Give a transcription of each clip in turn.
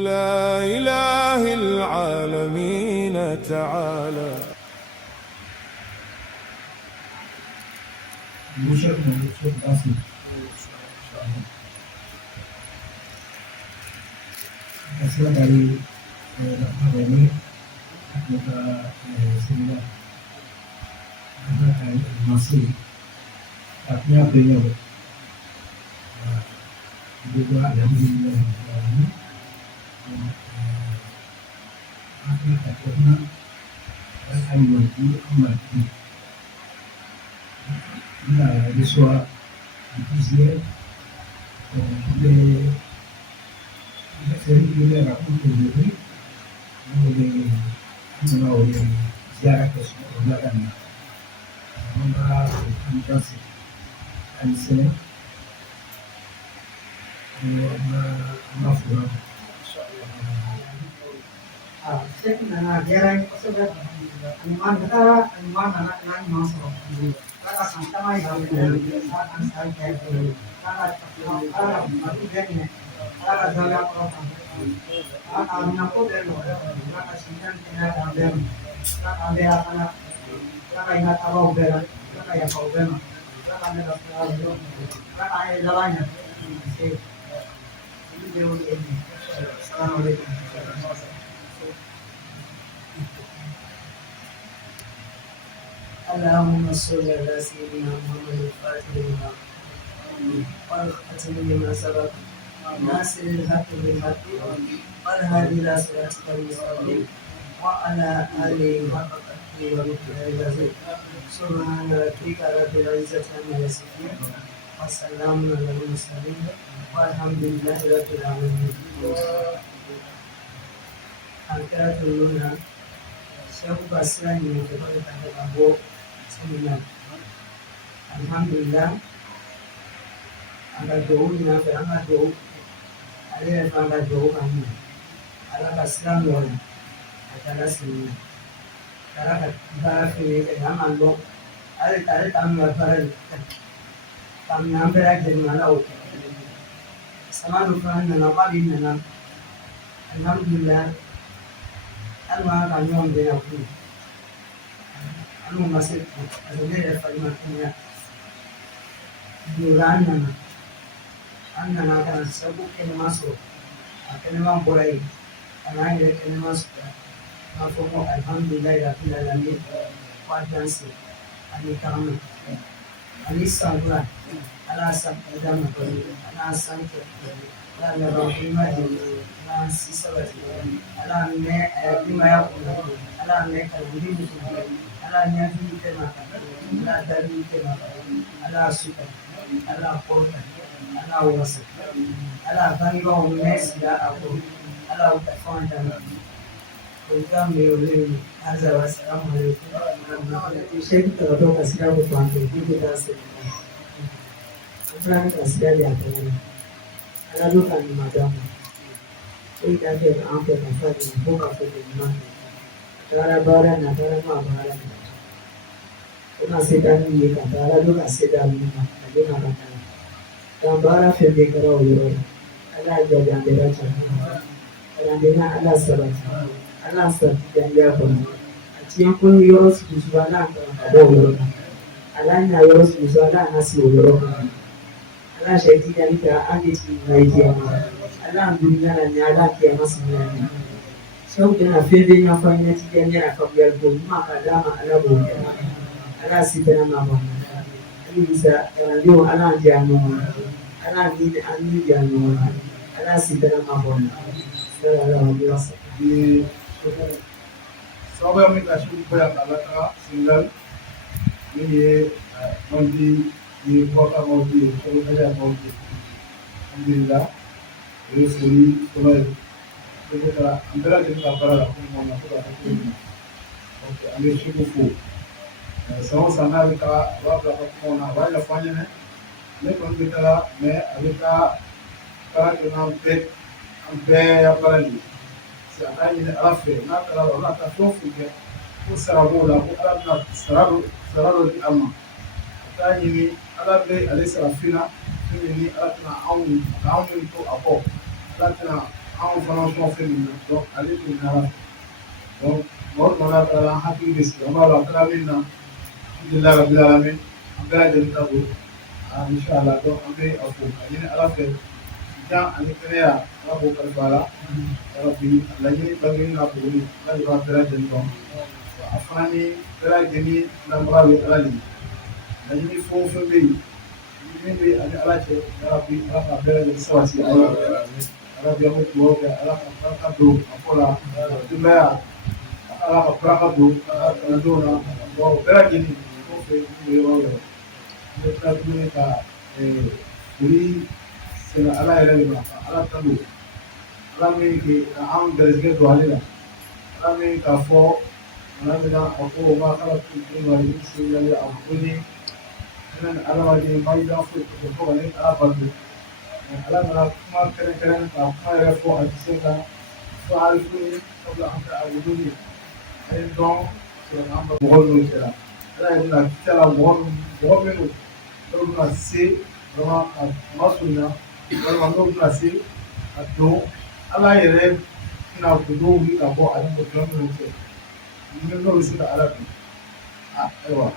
لا إله العالمين تعالى. Hasil dari hari ini kita seminar akan masih artinya beliau juga alhamdulillah ini akan terkena akan menjadi amat bila disuai dizier sering juga aku sendiri mau ziarah ke belakang membahas tentang anse mafura saya kena ziarah ke sebelah anuman kita anuman anak lain masuk kakak sama yang saat saya kakak mati jadi kakak jalan orang kakak mengaku dari kakak simpan kena ambil kakak ambil anak kakak ingat apa uber kakak yang kau uber kakak ambil kakak ayah jalannya ini dia ini. Assalamualaikum. اللهم صل على سيدنا محمد الفاتح لما والختم لما سبق ناصر الحق بالحق والهادي الى صراطك المستقيم وعلى اله حق قدره ومقداره العظيم سبحان ربك رب العزه عما يصفون وسلام على المرسلين والحمد لله رب العالمين. Alhamdulillah, siapa basiran yang kita dapat tahu seminar. Alhamdulillah, ada doanya, ada do, ada do kami, ada basiran loh, ada seminar. Kalau kita yang malu, ada tamu lebaran, tamu yang berakhir malu. Sama lupa nana kali nana. Alhamdulillah. Alma kanyong din ako. Ano masih ada palimatnya. Bulan na. Anna na kan sabu ke masuk. Akan memang boleh. Karena ini ke masuk. Maka mo alhamdulillah rabbil alamin. Wajansi. Ani kami. Ani sabra. Ala sabda ma. Ala sanke. Ala rahimah. Ala sisabati. Ala ne bimaya ala ne kalburi ala nya fi tema ala dari tema ala suka ala porta ala wasa ala bani ba mes ya ako ala utafanda program meole azza wa salamu alaykum wa rahmatullahi sheikh kutoka silabu kwanza kita sasa fulani kasijali hapo ala duka ni madamu ita ke an ke nafasi ko ka ko imani tara bara na tara ma bara kuna sedani ye ka tara do ka sedani ma ade na ka tara bara fe be karo yo ala ja ja de ra cha ala de na ala sabati ala sabati ja ya ko a cikin kun yo su subhana ka do yo ala nya yo su subhana na si yo ala shaiti ja ni ta ade ci mai je alhamdulillah na ala ke masmiyani sau da na fede ya fanya cikin yana kabiyar gobe ma ka dama ala gobe ala sibana ma ba ali bisa radio ala jano ala ni an ni jano ala sibana ma ba sallallahu alaihi wasallam sabe mi ta shi ko ya kalaka singal ni mondi ni ko ka mondi ko ka ya mondi alhamdulillah Resuri mulai kita antara kita para pemain kita oke ambil syukur sama sana kita wabah pemain wajah fanya ne kon kita me kita para kita ampe apa lagi sekarang ini alafe na kalau orang tak tahu ke usarabola bukan sararu di amma kita ini alafe alisrafina ini alatna aun to apo alatna an fana sɔn fɛn min na ale tun nana mɔgɔ nana taara an hakili bɛ sigi an b'a dɔn a taara min na alhamdulilayi rabbil alamin an bɛɛ lajɛlen ta don inshallah an bɛ a fo a ɲini ala fɛ jan ani kɛnɛya ala k'o kalifa la yarabi laɲini bangeli n'a buguli ala de b'a bɛɛ lajɛlen dɔn a fana ni bɛɛ lajɛlen lamɔga ye ala de ye laɲini fɛn o fɛn bɛ yen min bɛ ani ala cɛ yarabi ala ka bɛɛ lajɛlen sabati ala yarabi an bɛ dugawu kɛ ala ka barika don a ko la denbaya ala ka barika don kalandenw na bɛɛ lajɛlen o fɛ bɛ yɔrɔ o yɔrɔ an bɛ tila tuguni ka foli sɛnɛ ala yɛrɛ de ma ka ala tanu ala min kɛ ka an gɛrɛsɛgɛ don ale la ala min k'a fɔ ala min na a ko o ma ala tun tɛ ma ni se yɛrɛ a ko ni ɛnɛ adamaden ma yira foyi tɛ fɔ ka ni ala bato ala nana kuma kɛrɛnkɛrɛn ka kuma yɛrɛ fɔ a tɛ se ka fɔ hali fo sabula an fɛ a wolo ni a ye dɔn sɔrɔ an bɛ mɔgɔ minnu cɛla ala yɛrɛ bɛna kisi la mɔgɔ minnu n'o bɛna se vraiment a masurunya walima n'o bɛna se a don ala yɛrɛ bɛna gundo wuli ka bɔ ani mɔgɔ minnu cɛ ni n'o bɛ se ka ala dun ayiwa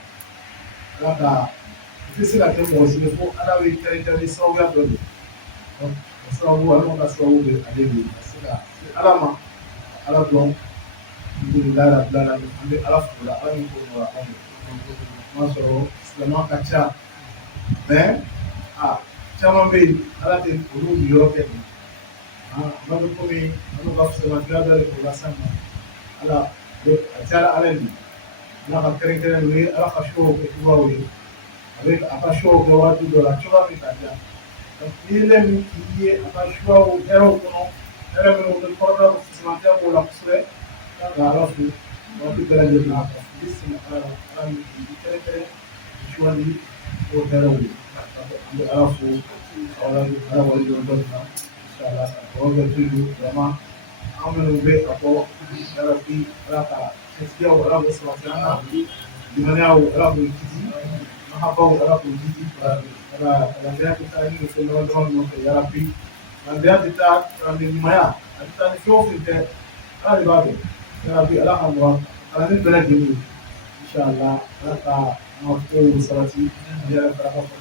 ala ka i tɛ se ka kɛ mɔgɔ si ye fo ala bɛ kɛrɛnkɛrɛn ni sababuya dɔ de o sababu ala ka sababu bɛ ale de ka se ka se ala ma ala dɔn alhamdulilayi rabbil alamin an bɛ ala fo la ala min ko nɔgɔya an ye o ma sɔrɔ silamɛya ka ca mais caman bɛ yen ala tɛ olu yɔrɔ kɛ nin n'a bɛ komi an bɛ ka fusama dila dɔ de k'o las'an ma ala a diyara ala ye ala ka kɛrɛnkɛrɛn o ye ala ka suw kɛ cogoyaw ye a bɛ a ka suw kɛ waati dɔ la cogoya min ka diya ni yɛlɛ min k'i ye a ka suw hɛrɛw kɔnɔ hɛrɛ minnu bɛ kɔrɔda fusama b'o la kosɛbɛ ka ala fo waati bɛɛ lajɛlen na ka fili sɛnɛ ala la ala min k'i kɛrɛnkɛrɛn suwandi o hɛrɛw ye an bɛ ala fo ala waleɲuman dɔn na inshallah ka dugawu kɛ toujours vraiment an minnu bɛ a fɔ yarabi ala ka sɛtiyaw ala k'o sabati an na limaniyaw ala k'o kisi mahabaw ala k'o kisi kalandenya tɛ taa ni fɛn dama dama nɔfɛ yarabi kalandenya tɛ taa kalanden ɲumanya a tɛ taa ni fɛn o fɛn tɛ ala de b'a dɔn yarabi ala ka nɔgɔya kalanden bɛɛ lajɛlen inshallah ala ka an ka kow sabati ne yɛrɛ fara ka fɔ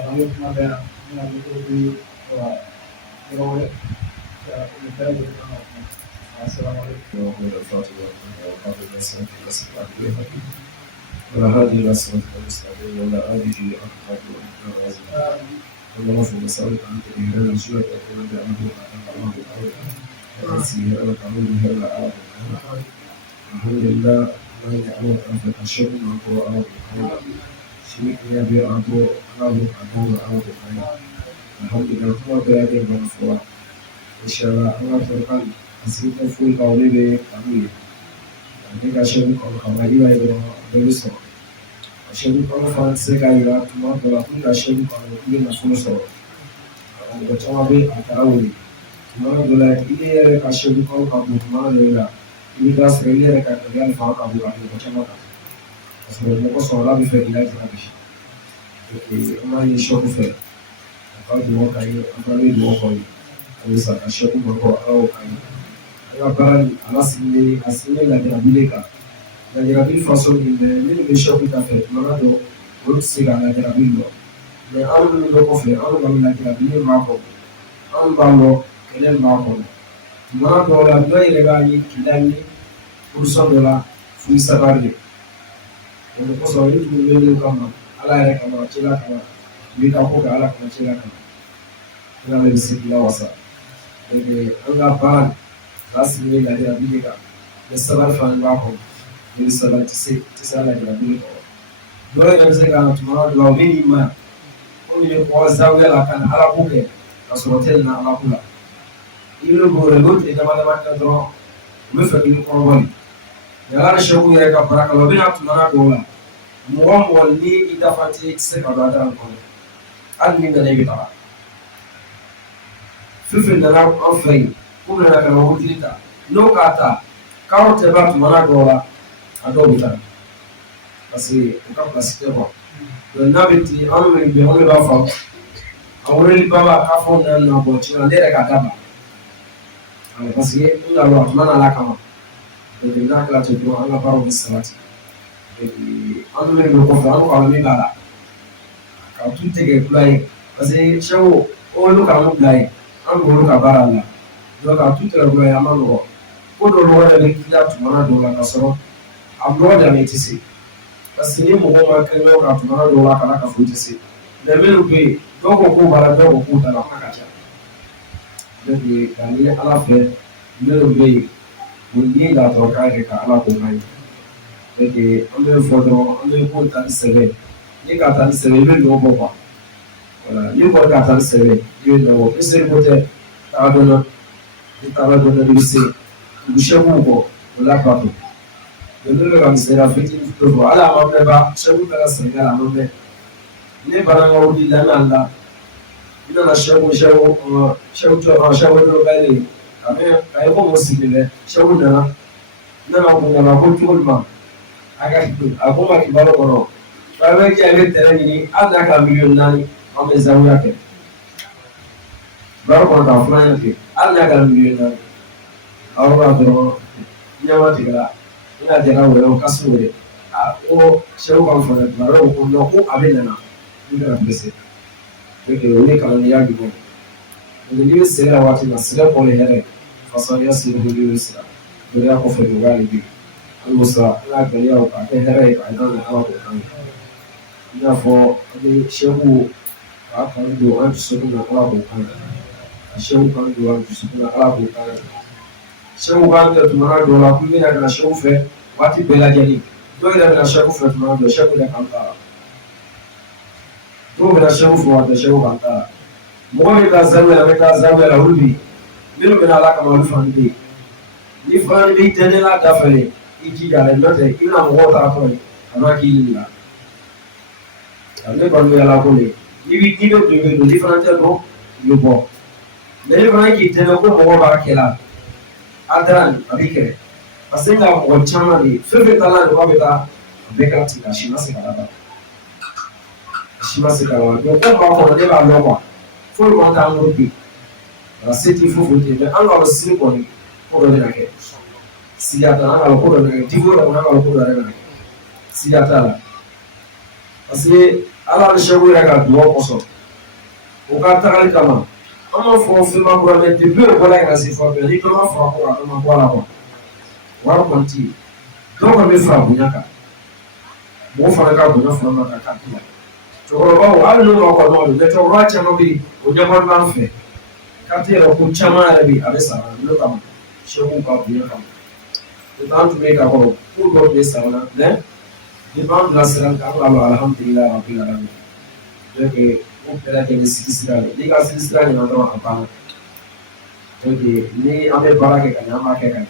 an bɛ kuma bɛɛ yan n bɛna micro di yɔrɔ wɛrɛ nin bɛɛ lajɛlen kan ka kuma assalamualaikum ولا هادي إلى صراطك المستقيم ولا آله حق قدره اللهم صل وسلم على نبينا محمد وعلى آله وصحبه الحمد لله لا يعلم أن الشر من القرآن شريك يا بي أبو أبو الحمد لله كما بيادي بنفوا إن شاء الله الله فرقان أسيط فول قولي بي أمي أنك أشهد كما يبقى بلسوا أشهد كما فانسك إلى كما بلغت أشهد كما يبقى نفسه وكما بي أتعولي كما بلغت إليه أشهد كما بلغت ini gas reli reka kalian faham kamu lagi macam mana? Sebenarnya kau soal lebih fair lagi lagi. Jadi orang ini shock fair. Kalau dua kali, apa lagi dua kali? Kalau saya shock berapa awal kali? Kalau barang aslinya lagi rabileka. Lagi rabil fashion ini shock kita fair. Mana do urut siga lagi rabil lo. Ni alu lo kau fair, alu kami lagi rabil macam. Alu bawa kalian macam. Mana do la dua ini lagi kita ni urusan dola fui sabari. Kalau kau soal itu mungkin kamu, ala yang kamu cila kamu, kita kau ala kamu cila kamu. Kita lebih sikit lawasa. Jadi anda bahan, asli ni lagi ada bila. Sesabar fan bahu, jadi sesabar tisal lagi ada bila. Dua yang saya kata cuma dua minima. Kau ni kau zawel akan ala bukan, kalau hotel na ala pula. Ini boleh kita mana-mana tu, mesti kita korban. Jangan syukur ya kapara kalau bina tu mana dola. Muam ni kita fati sekadar dalam kau. Admin dan kita. Fifin dalam afai, kumna kalau kita. No kata, kalau tebak mana dola, ada kita. Pasti bukan pasti tebak. Dan nabi ti anu yang biar bafa. Awalnya bapa kafon dan nabi cina lera kata. parce que n ka lɔ tuma n'ala kama donc n'a kɛra ten dɔrɔn an ka baaraw bɛ sabati an dun bɛ min kɔfɛ an ko min b'a la ka tu tigɛ kula ye parce que sɛw olu k'an bila ye an b'olu ka baara la donc ka tu tigɛ kula ye an ma nɔgɔ ko dɔ nɔgɔ yɛrɛ bɛ k'i la tuma dɔw la ka sɔrɔ a nɔgɔ dan i tɛ se parce que ni mɔgɔ ma kɛ ɲɔgɔn kan tuma dɔw la kana ka fɔ i tɛ se mais minnu bɛ yen dɔw ko k'u b'a la dɔw ko k'u t'a la kuma ka ca donc k'a ɲini ala fɛ minnu bɛ yen o ni k'a sɔrɔ k'a yɛrɛ ka ala ko man ɲi donc an bɛ fɔ dɔrɔn an bɛ ko ta ni sɛbɛn ni ka taa ni sɛbɛn i bɛ nɔ bɔ quoi voilà ni kɔni ka taa ni sɛbɛn i bɛ nɔ bɔ ni sɛbɛn ko tɛ taga dɔn na ni taga dɔn na i bɛ se u bɛ sɛbɛnw kɔ o la bato donc ne bɛ ka misaliya fitinin dɔ fɔ hali a ma mɛn ba sɛbɛn bɛ ka Sénégal a ma mɛn ne balima wuli la n'a la n nana sɛbɛn dɔ bɛ yen a ye ko mɔgɔ sigilen bɛ sɛbɛn nana n nana kun nana ko cogo ɲuman a ko ma kibaru kɔnɔ a bɛ kɛ a bɛ tɛrɛ ɲini hali n'a ka miliyɔn 4 an bɛ zawiya kɛ kibaru kɔnɔ k'a fɔ an ɲɛna ten hali n'a ka miliyɔn 4 aw b'a dɔrɔn ɲɛma tigɛra n ka jɛnna wɛrɛ o ka so wɛrɛ ko sɛw b'a fɔ dɛ kibaru ko non ko a bɛ nana n bɛna dɛsɛ donc o ye kalandenya jumɛn donc n'i bɛ sɛgɛn la waati min na sɛgɛn kɔni hɛrɛ fasɔnya siri bɛ sira gɛlɛya kɔfɛ nɔgɔya de bɛ yen hali o sira an ka gɛlɛyaw k'a kɛ hɛrɛ ye k'a d'an ma ala k'o kan i n'a fɔ an bɛ sɛw k'a kan don an dusukun na ala k'o kan ka sɛw kan don an dusukun na ala k'o kan sɛw b'an kɛ tuma dɔw la k'u bɛna ka na sɛw fɛ waati bɛɛ lajɛlen dɔw yɛrɛ bɛna sɛw fɛ tuma dɔw sɛw yɛrɛ kan ta la dɔw bɛna sɛw fɛ wa tɛ sɛw kan ta la mɔgɔ min ka zawiya la bɛ taa zawiya la olu bɛ yen minnu bɛna ala kama olu fana bɛ yen ni fana bɛ tɛnɛ n'a dafalen i jija la n'o tɛ i bɛna mɔgɔw ta tɔ ye a ma k'i ɲininka ne kɔni bɛ ala ko de n'i bɛ don n'i fana tɛ dɔn i bɛ bɔ mais ni fana k'i tɛnɛ ko mɔgɔw b'a kɛ la a taara nin a b'i kɛlɛ parce que ka mɔgɔ caman de ye fɛn fɛn taa la de k'a bɛ taa a bɛɛ kɛra ten a si ma se ka laban a si ma se ka laban donc ko b'a kɔnɔ ne b'a dɔn quoi foyi ma t'an bolo bi nka se t'i foyi foyi tɛ mais an ka o sini kɔni ko dɔ bɛna kɛ siya t'a la an ka ko dɔ bɛna kɛ divo dɔ kɔnɔ an ka ko dɔ yɛrɛ bɛna kɛ siya t'a la parce que ala ni sɛw yɛrɛ ka duwawu kosɔn o ka tagali kama an b'a fɔ fɛn ma kura mais depuis o bɔra yen ka se fɔ bɛɛ ni dɔ ma fara ko kan dɔ ma bɔ a la quoi wari kɔni ti yen dɔw kɔni bɛ fara bonya kan mɔgɔ fana ka bonya fana ma ka k'a la cɛkɔrɔbaw hali n'u ma kɔnɔ don mais cɛkɔrɔba caman bɛ yen o ɲɛmɔgɔ b'an fɛ kati yɛrɛ ko caman yɛrɛ bɛ yen a bɛ sara n'o kama sɛw ka bonya kama n'o an tun bɛ ka kɔrɔ ko dɔw tun bɛ sara la mais depuis an bila sira kan an b'a lɔ alihamudulilayi rabbil alamin donc o bɛɛ lajɛlen sigi sira de n'i ka sigi sira ɲɛna dɔrɔn a banna donc ni an bɛ baara kɛ ka ɲɛ an b'a kɛ ka ɲɛ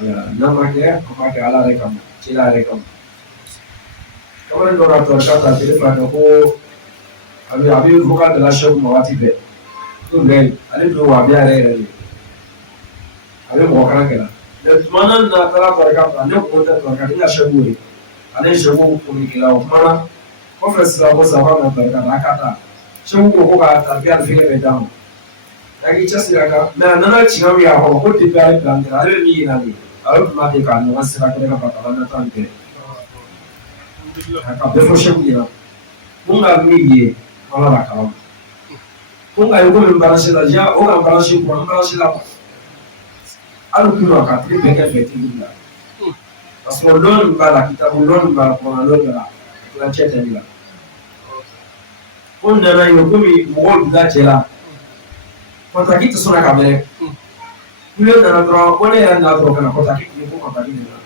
voilà n'an ma kɛ an b'a kɛ ala yɛrɛ kama cila yɛrɛ kama kamalen dɔ ka tɔrɔ k'a ta tele fila kan ko a bɛ vocal de la chef ma waati bɛɛ n'o bɛ ale don wa a bɛ yɛrɛ yɛrɛ de a bɛ mɔgɔ kalan kɛ la mais tuma na taara tɔrɔ k'a ta ne kun tɛ tɔrɔ k'a ne ka chef ye ale ye chef communiqué o kuma na kɔfɛ sisan ko saba ma tɔrɔ k'a la a ka taa chef ko ko ka tabiya fɛngɛ bɛ d'a ma a k'i cɛsiri a kan mais a nana ci min y'a kɔrɔ ko depuis ale bila nin ale bɛ min yira de a bɛ tuma ten k'a ɲɔgɔn sira kelen ka bata la nata in tɛ ka bɛɛ fɔ chef ɲɛna mun ka min ye ala la kalama ko nka ye ko min balansi la ja o ka balansi kura n balansi la hali kuma ka tile bɛɛ kɛ fɛ tigi la parce que lɔn min b'a la kitabu lɔn min b'a la kɔnɔ lɔn b'a la kilancɛ tɛ ne la ko nana ye komi mɔgɔw bila cɛ la kɔntaki tɛ sɔn ka mɛnɛ kule nana dɔrɔn ko ne yɛrɛ nana dɔrɔn ka na kɔntaki tun ye ko kɔntaki nana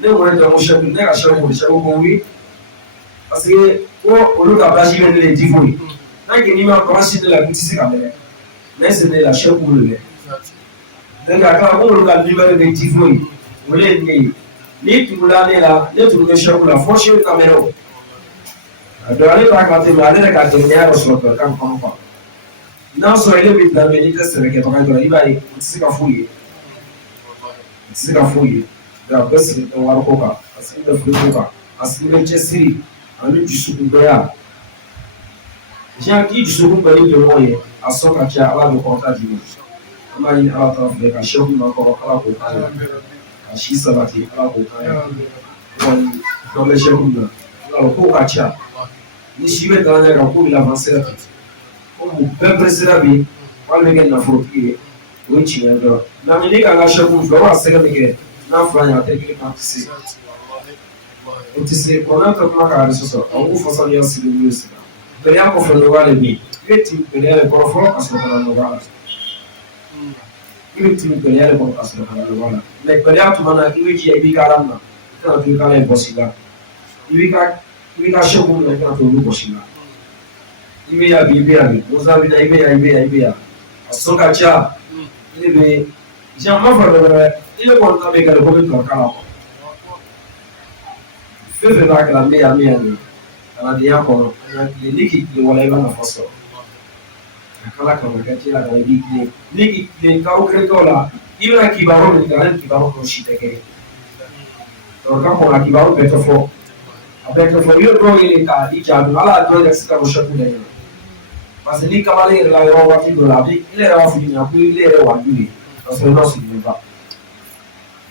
ne ko ne tɛ ko sɛfu ne ka sɛfu ko sɛfu ko wuli parce que ko olu ka basi bɛ ne de di foyi n'a kɛ n'i ma kɔlɔsi ne la i tɛ se ka mɛnɛ mais c'est ne la sɛfu le bɛ donc a kan ko olu ka numéro bɛ di foyi o le ye ne ye n'i tugula ne la ne tun bɛ sɛfu la fo sɛfu ka mɛnɛ o donc ale b'a kan tɛmɛ ale yɛrɛ ka gɛlɛya yɛrɛ sɔrɔ tɔ kan kɔnɔ quoi n'a sɔrɔ ele bɛ bila mɛ n'i tɛ sɛbɛkɛbaga dɔ la i b'a ye o tɛ se ka foyi ye o tɛ se ka foyi ye nka a bɛɛ sigi bɛ wariko kan a sigi bɛ filipo kan a sigi bɛ cɛsiri ani dusukun dɔya diɲɛ k'i dusukun bɛɛ ni jɔɲɔgɔn ye a sɔn ka ca ala bɛ kɔrɔta d'i ma amma yin ala ta fi ka shehu ma ko ala ko kan a shi sabati ala ko kan wani dole shehu na ala ko ka cha ni shi be da na ko la vansera ko mu be presera bi wala be na froki o chi na do na mi ni ka la shehu do wa se ka be na fanya te ki ka si o ti se ko na to ma ka so so o fu fa ya si du yusi be ya ko fa no wale bi ti be ya ko fo aso ka no wala ibe ti be ya ko aso ka no wala le be ya to mana ibe ji ibe ka ram na ka to ka le bosila ibe ka shehu na ka to lu bosila ibe ya mo za bi da ibe ya aso ka cha ibe jama fa do ile ko ta be ga ko be to ka fefe ba ka me ya ni ana dia ko na niki wala iba na faso kala ka ga ti la ga niki ka o kre ko la iba kibaro ni ga kibaro ko shi te ke to ka ko la kibaro be to fo abe to fo yo do ile ka di ja ala do ga sika ko shoku ne basi ni kama le la yo wa ti do la bi ile ra wa fi ni apu ile re wa duli to so no si ni ba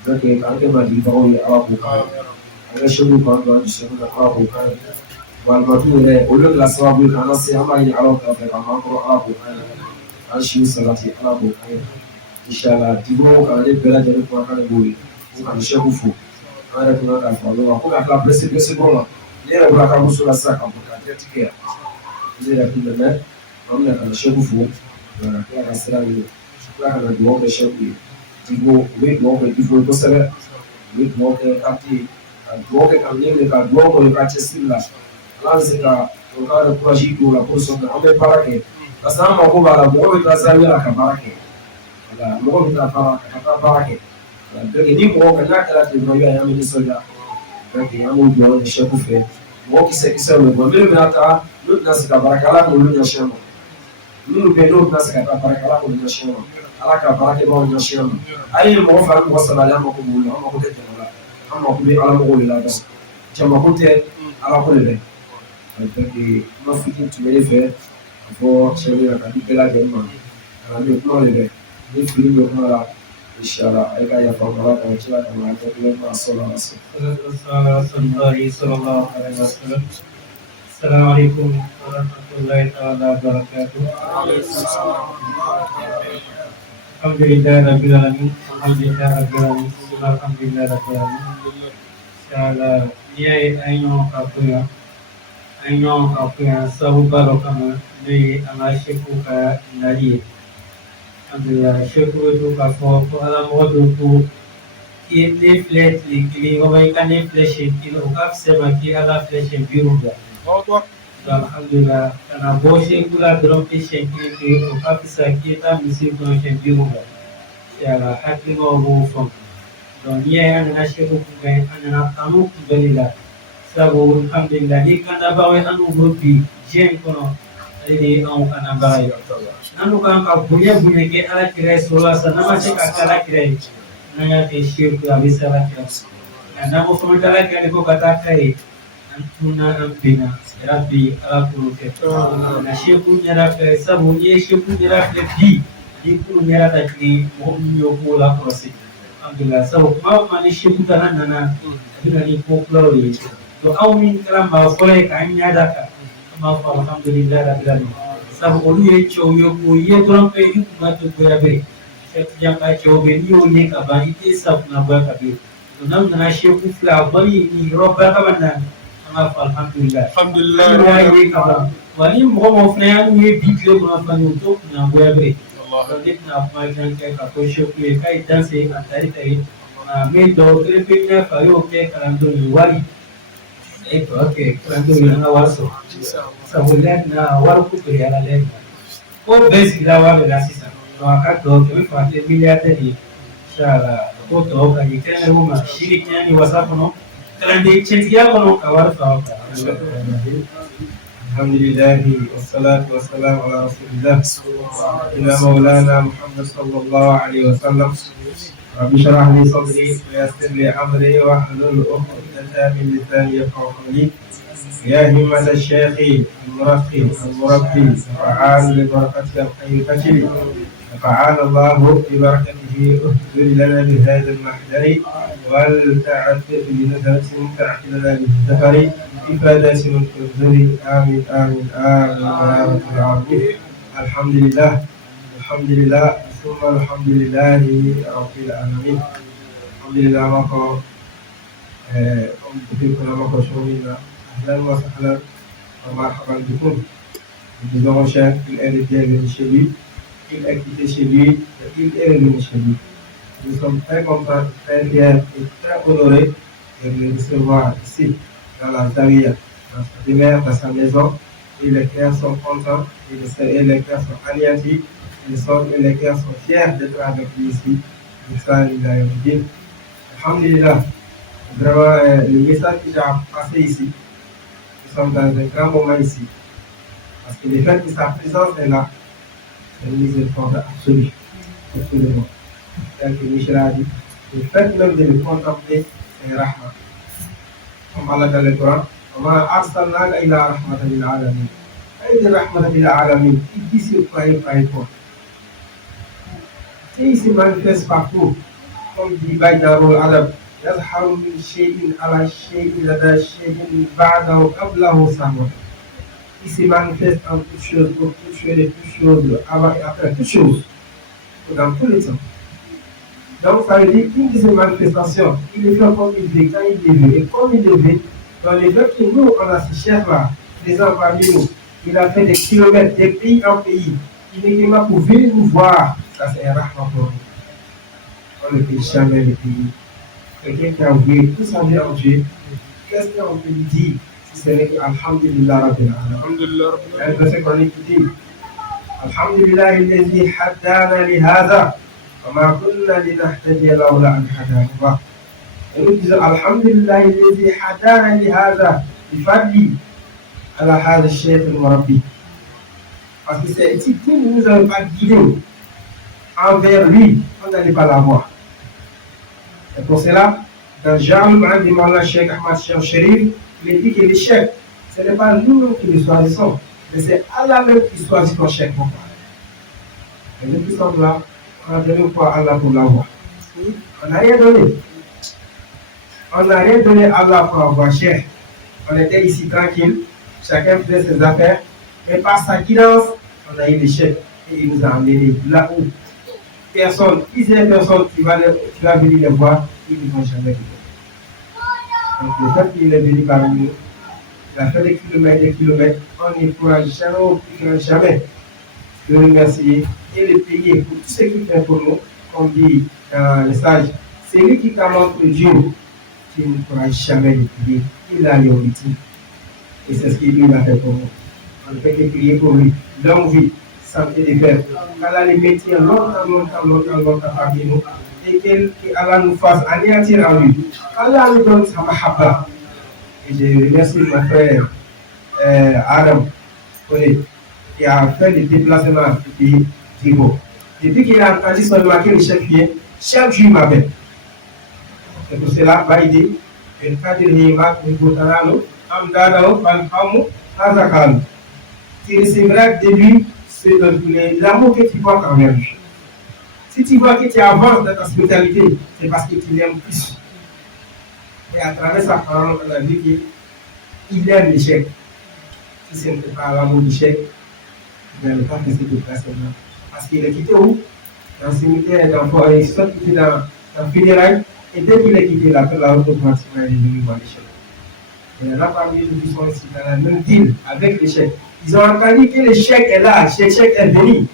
ke ka ke ba di ba o ya ala ko aga shehu ko do di shehu na ala ko kan wal matu le o lo la sababu kana se ama ni ala ka fa ma ko ala ko kan an shi salati ala ko kan inshallah di bo ka le bela jere ko kan bo ko kan shehu fu ara ko ka fa lo ko ka la presse ko ma le ra ka musu la sa ka ko ka tike le ra ki le amna kan shehu fu na ka sira ni ka na do ko shehu di bo we do ko di fo ko sala we do ko ka ti do ko ka ne ka do ko ka ti sila lanse ka ko ka ko shi ko la ko so ka ame para ke asama ko bala mo be ta sala la ka para ke la mo be ta para ke la de ni ko ka na kala ti no ya mi so ya ke ya mo do ni shehu fe mo ki se lo mo be na ta lu na se ka para kala mo lu nya shema lu be lu na se ka para kala mo lu nya shema ala ka para ke mo nya shema ay mo fa mo sala ya mo ko mo mo ko te la amma ko be ala mo ko la da chama ko te ala ko le porque ma fikin tumele fe fo shehu ya ka di bela de ma ala ni ko le ni fili mo ko la inshallah ay ka ya fa ala ka chila ka ma ta le ma sallallahu alaihi wasallam. Assalamualaikum warahmatullahi wabarakatuh. Alhamdulillah rabbil alamin. Alhamdulillah rabbil alamin. Alhamdulillah rabbil alamin. Inshallah niai ayo ka sabu baro kama ne ama sheku ka nari. Alhamdulillah sheku tu ka fo ala modu tu ki ne flat li ko mai ka ne flash ki lo ka sema ki ala flash biruga. Alhamdulillah kana bo sheku la drop ki sheku ki o ka pisa ki ta misi ko biruga. Ya hakki mo bo fo. Don niai ana sheku ka ana tamu belila. Sabu alhamdulillah ni kana bawe anu gopi jen kono ali au kana bawe anu kan ka bunya ke ala kira sola sana masih ka ala kira nanya te shir ku abisa la kira na mo fo kala kira ko kata kai antuna ampina rabbi ala ku ke na shir ku nyara kai sabu ni shir ku nyara ke di ku nyara ta ki mo nyo ko la prosi alhamdulillah sabu ma mani shir ku tanana na ni ko glory to awmin kala ma fole ka nya daka ma fa alhamdulillah rabbil alamin sabu olu ye choyo ko ye dron pe yu ma to ko yabe set jam ka chobe ni o ye ka ba ite sab na ba ka be to nam na sheku fla bari ni robba ka banna ma fa alhamdulillah wa ye ka ba wani mo fle an ye bitle ma fa no to na go yabe Allah dit na ma kan ka ko sheku ye kai danse antari tai na me do kre pe na fa yo ke karando ni wali okay, cuando viene a Warso, Samuel na Warco que era lenta. O ves que la vale la sisa. No acá todo que me falta miliarte y shala. O todo que hay que tener una shiri que ni WhatsApp no. Grande chentia no acabar fa. Alhamdulillah wassalatu wassalamu ala rasulillah. Ila maulana Muhammad sallallahu alaihi wasallam. رب اشرح لي صدري ويسر لي امري واحلل عقدة من لساني يفقهوا قولي يا همة الشيخ المرقي المربي وعال ببركة الحي الكثير نفعنا الله ببركته اهدل لنا بهذا المحضر ولتعفف بنزلة تعفي لنا بالدهر إفادة من كالذر آمين آمين آمين يا رب العالمين. الحمد لله الحمد لله ثم الحمد لله رب العالمين. الحمد لله مako كنا مako شومينا أهلا وسهلا ومرحبا بكم. Nous disons cher qu'il est le bienvenu chez lui, il est quitté chez lui et il est revenu chez lui. Nous sommes très contents, très fiers et très honorés de le recevoir ici, dans la Zawiya, dans sa demeure, dans sa maison. Et les cœurs sont contents, et les cœurs sont anéantis, et les cœurs sont fiers d'être avec lui ici. Alhamdulillah, vraiment, le message que j'ai passé ici, nous sommes dans un grand moment ici. Parce que le fait que sa présence est là, c'est une miséricorde absolue pour tout le monde. Tel que Michel a dit, le fait même de le contempler, c'est une rahma. Comme Allah dans le Coran, وَمَا أَرْسَلْنَاكَ إِلَّا رَحْمَةً لِلْعَالَمِينَ. Et de rahmatan lil alamin, il dit sur quoi il parle quoi. Et il se manifeste partout, comme dit Baïdarul Adab, يَظْهَرُ مِنْ شَيْءٍ عَلَى شَيْءٍ لَدَى شَيْءٍ بَعْدَهُ قَبْلَهُ سَمْوَةً. Il se manifeste en toutes choses, pour toutes choses et toutes choses, avant et après toutes choses, dans tous les temps. Donc ça veut dire qu'une de ces manifestations, il est fait comme il veut, quand il le veut, et comme il le veut, dans les deux que nous, on a ces chefs-là, présents parmi nous, il a fait des kilomètres, des pays en pays, uniquement pour venir nous voir. Ça c'est un rahma pour nous. On ne peut jamais le payer. Quelqu'un qui a oublié tout sa vie en Dieu, qu'est-ce qu'on peut lui dire? C'est Alhamdulillah Rabbil Alamin. Un verset qu'on écoutait. Alhamdulillah alladhi hadana li hadha wa ma kunna linahtadiya lawla an hadana Allah. Et nous disons Alhamdulillah alladhi hadana li hadha bi fadli ala hadha al-shaykh al-murabbi. Parce que c'est si tout ne nous avait pas guidé envers lui, on n'allait pas l'avoir. C'est pour cela, dans Ja'al Ma'ad de Mawlana Cheikh Ahmad Sharif, il dit que l'échec, ce n'est pas nous-mêmes qui le choisissons, mais c'est Allah même qui choisit ton chèque. Et depuis ce temps-là, on a donné quoi à Allah pour l'avoir? On n'a rien donné. On n'a rien donné à Allah pour avoir chèque. On était ici tranquille, chacun faisait ses affaires, mais par sa guidance, on a eu les chèques et il nous a emmenés là où personne, plusieurs personnes qui va venir les voir, ils ne vont jamais venir. Donc le fait qu'il est venu parmi nous, il a fait des kilomètres, on ne pourra jamais le remercier et le payer pour tout ce qu'il fait pour nous, comme dit dans le sage. C'est lui qui t'a montré Dieu, qui ne pourra jamais le payer. Il a l'héritier. Et c'est ce qu'il a fait pour nous. On ne fait que prier pour lui. Longue vie, santé de fer. qu'Allah les maintient longtemps parmi nous. Et qu'Allah nous fasse anéantir en lui. Allah nous donne sa mahabba. Et je remercie mon frère Adam qui a fait le déplacement depuis Digo. Depuis qu'il a entendu son marqué le chef vient, chaque jour il m'appelle. C'est pour cela, Baïdi, le Kadir Hima, le Boutanano, Amdadao, Balhamou, Azakal, qui recevra de lui l'amour que tu vois envers lui. Si tu vois que tu avances dans ta spiritualité, c'est parce que tu l'aimes plus. Et à travers sa parole, on a vu qu'il aime l'échec. Si ce n'était pas l'amour du chèque, il n'avait pas fait cette déplacement. Parce qu'il est quitté où? Dans le cimetière d'enfants, il soit quitté dans le funérail, et dès qu'il est quitté la route automatiquement, il est venu voir l'échec. Et il y en a parmi eux qui sont ici dans la même deal avec l'échec. Ils ont entendu que l'échec est là, l'échec est venu.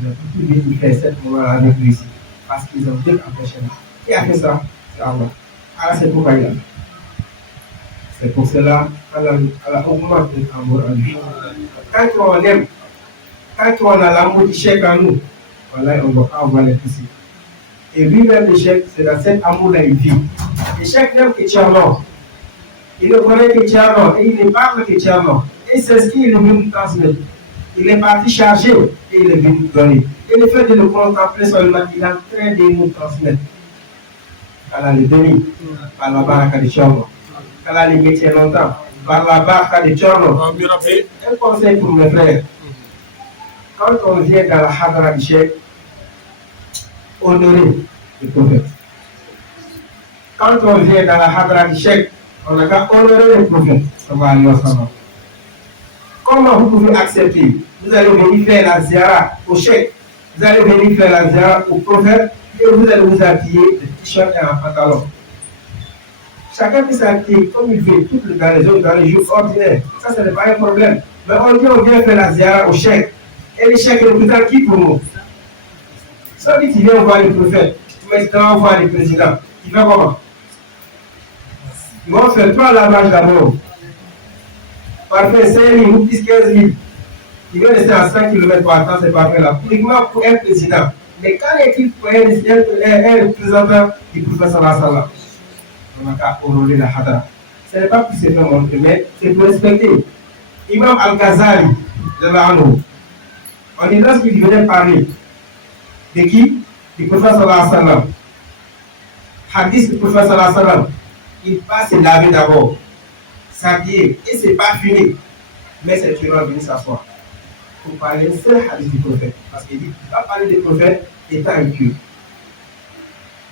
Ils ont tout venu faire cette moment avec lui ici. Parce qu'ils ont deux empêchés là. Qui a fait ça? C'est Allah. Allah, c'est pourquoi il a fait. C'est pour cela qu'Allah augmente notre amour en lui. Quand on aime, quand on a l'amour du chèque en nous, voilà, on ne va pas avoir les soucis. Et lui-même, le chèque, c'est dans cet amour-là il vit. Le chèque n'aime que Tchernon. Il ne connaît que Tchernon et il ne parle que Tchernon. Et c'est ce qu'il est venu nous transmettre. Il est parti charger et il est venu nous donner. Et le fait de le contempler seulement, il est en train de nous transmettre. Allah le bénit par la baraka de Tchernon. Allah les maintient longtemps par la baraka de Tchernon. Un conseil pour mes frères. Quand on vient dans la hadra du chèque, honorer le prophète. Quand on vient dans la hadra du cheikh, on n'a qu'à honorer le prophète. Comment vous pouvez accepter? Vous allez venir faire la ziara au cheikh, vous allez venir faire la ziara au prophète, et vous allez vous habiller de t-shirt et un pantalon. Chacun peut s'habiller comme il veut, dans les jours ordinaires. Ça, ce n'est pas un problème. Mais on dit on vient faire la ziara au cheikh. Et le cheikh est le plus qui pour nous? Ça dit qu'il vient voir le prophète, maintenant on voit le président. Il fait comment? Ils vont faire 3 lavages d'abord. Parfait 5 000 ou plus 15 000. Il va rester à 5 km par temps, c'est parfait là. Uniquement pour un président. Mais quand est-il pour un représentant du prophète sallallahu alayhi wa sallam? On n'a qu'à honorer la hadra. Ce n'est pas pour se faire montrer, mais c'est pour respecter. Imam Al-Ghazali, de l'Anno, on dit lorsqu'il venait parler de qui? Du prophète sallallahu alayhi wa sallam. Hadith du prophète sallallahu alayhi wa sallam. Il passe se laver d'abord, s'habiller, et c'est pas fini. Mais c'est toujours venir s'asseoir pour parler seul hadith du prophète. Parce qu'il dit qu'il ne va pas parler du prophète étant impur.